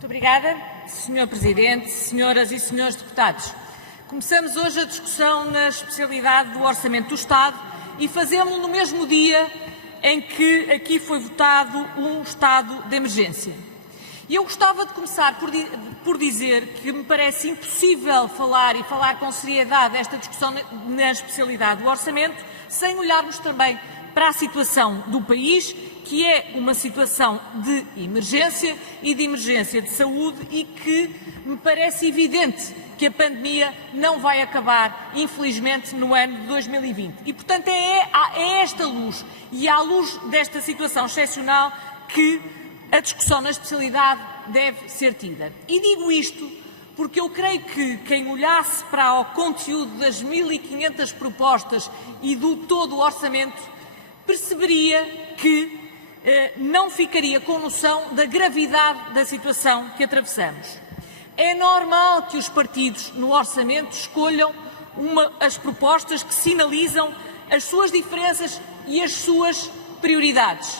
Muito obrigada, Sr. Presidente, senhoras e senhores deputados. Começamos hoje a discussão na especialidade do Orçamento do Estado e fazemos-lo no mesmo dia em que aqui foi votado um estado de emergência. E eu gostava de começar por dizer que me parece impossível falar com seriedade esta discussão na especialidade do Orçamento sem olharmos também para a situação do país, que é uma situação de emergência e de emergência de saúde e que me parece evidente que a pandemia não vai acabar, infelizmente, no ano de 2020. E, portanto, é esta luz e à luz desta situação excepcional que a discussão na especialidade deve ser tida. E digo isto porque eu creio que quem olhasse para o conteúdo das 1.500 propostas e do todo o orçamento perceberia que não ficaria com noção da gravidade da situação que atravessamos. É normal que os partidos no orçamento escolham as propostas que sinalizam as suas diferenças e as suas prioridades.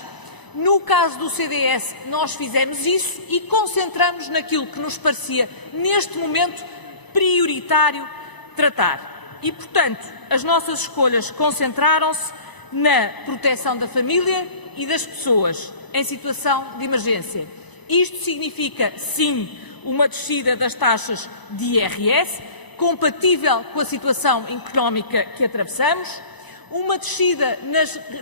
No caso do CDS, nós fizemos isso e concentramos naquilo que nos parecia, neste momento, prioritário tratar. E, portanto, as nossas escolhas concentraram-se na proteção da família e das pessoas em situação de emergência. Isto significa, sim, uma descida das taxas de IRS, compatível com a situação económica que atravessamos, uma descida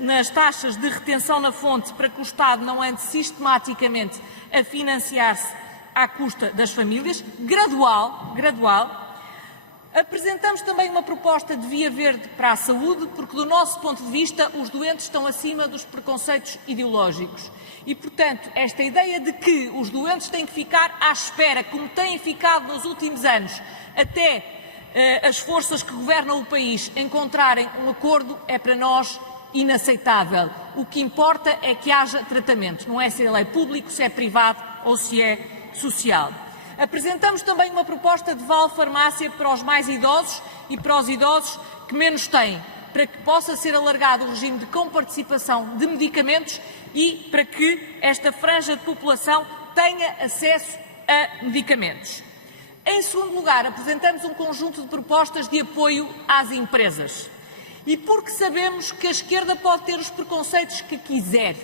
nas taxas de retenção na fonte para que o Estado não ande sistematicamente a financiar-se à custa das famílias, gradual. Apresentamos também uma proposta de via verde para a saúde, porque, do nosso ponto de vista, os doentes estão acima dos preconceitos ideológicos. E, portanto, esta ideia de que os doentes têm que ficar à espera, como têm ficado nos últimos anos, até as forças que governam o país encontrarem um acordo, é para nós inaceitável. O que importa é que haja tratamento, não é se ele é público, se é privado ou se é social. Apresentamos também uma proposta de vale-farmácia para os mais idosos e para os idosos que menos têm, para que possa ser alargado o regime de comparticipação de medicamentos e para que esta franja de população tenha acesso a medicamentos. Em segundo lugar, apresentamos um conjunto de propostas de apoio às empresas. E porque sabemos que a esquerda pode ter os preconceitos que quiser,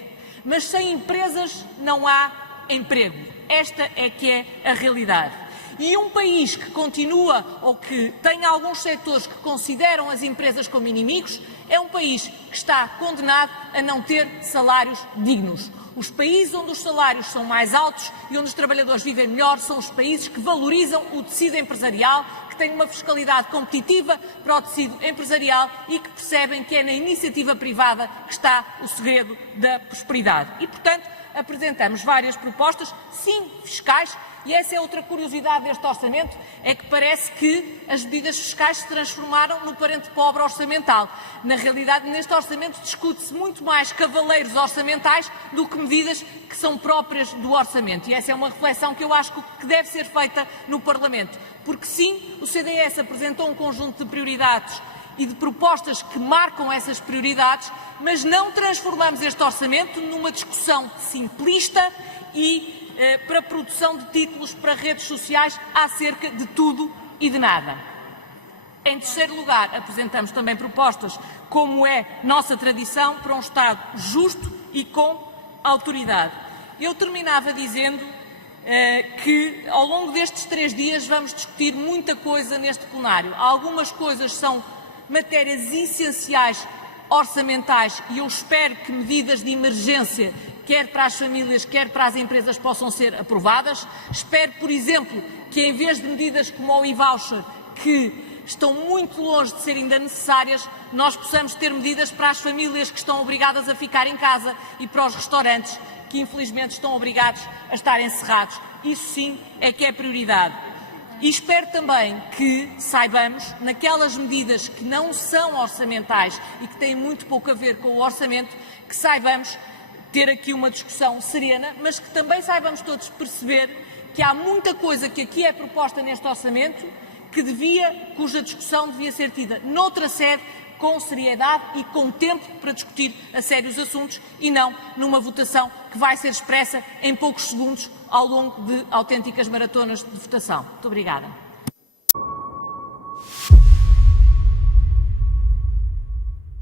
mas sem empresas não há emprego. Esta é que é a realidade. E um país que continua ou que tem alguns setores que consideram as empresas como inimigos é um país que está condenado a não ter salários dignos. Os países onde os salários são mais altos e onde os trabalhadores vivem melhor são os países que valorizam o tecido empresarial, que têm uma fiscalidade competitiva para o tecido empresarial e que percebem que é na iniciativa privada que está o segredo da prosperidade. E, portanto, apresentamos várias propostas, sim, fiscais, e essa é outra curiosidade deste orçamento, é que parece que as medidas fiscais se transformaram no parente pobre orçamental. Na realidade, neste orçamento discute-se muito mais cavaleiros orçamentais do que medidas que são próprias do orçamento. E essa é uma reflexão que eu acho que deve ser feita no Parlamento. Porque sim, o CDS apresentou um conjunto de prioridades e de propostas que marcam essas prioridades, mas não transformamos este orçamento numa discussão simplista e para a produção de títulos para redes sociais acerca de tudo e de nada. Em terceiro lugar, apresentamos também propostas, como é nossa tradição, para um Estado justo e com autoridade. Eu terminava dizendo que ao longo destes 3 dias vamos discutir muita coisa neste plenário. Algumas coisas são matérias essenciais orçamentais e eu espero que medidas de emergência, quer para as famílias, quer para as empresas, possam ser aprovadas. Espero, por exemplo, que em vez de medidas como o e-voucher, que estão muito longe de serem ainda necessárias, nós possamos ter medidas para as famílias que estão obrigadas a ficar em casa e para os restaurantes que infelizmente estão obrigados a estar encerrados. Isso sim é que é prioridade. E espero também que saibamos, naquelas medidas que não são orçamentais e que têm muito pouco a ver com o orçamento, que saibamos ter aqui uma discussão serena, mas que também saibamos todos perceber que há muita coisa que aqui é proposta neste orçamento cuja discussão devia ser tida noutra sede, com seriedade e com tempo para discutir a sério os assuntos e não numa votação que vai ser expressa em poucos segundos ao longo de autênticas maratonas de votação. Muito obrigada.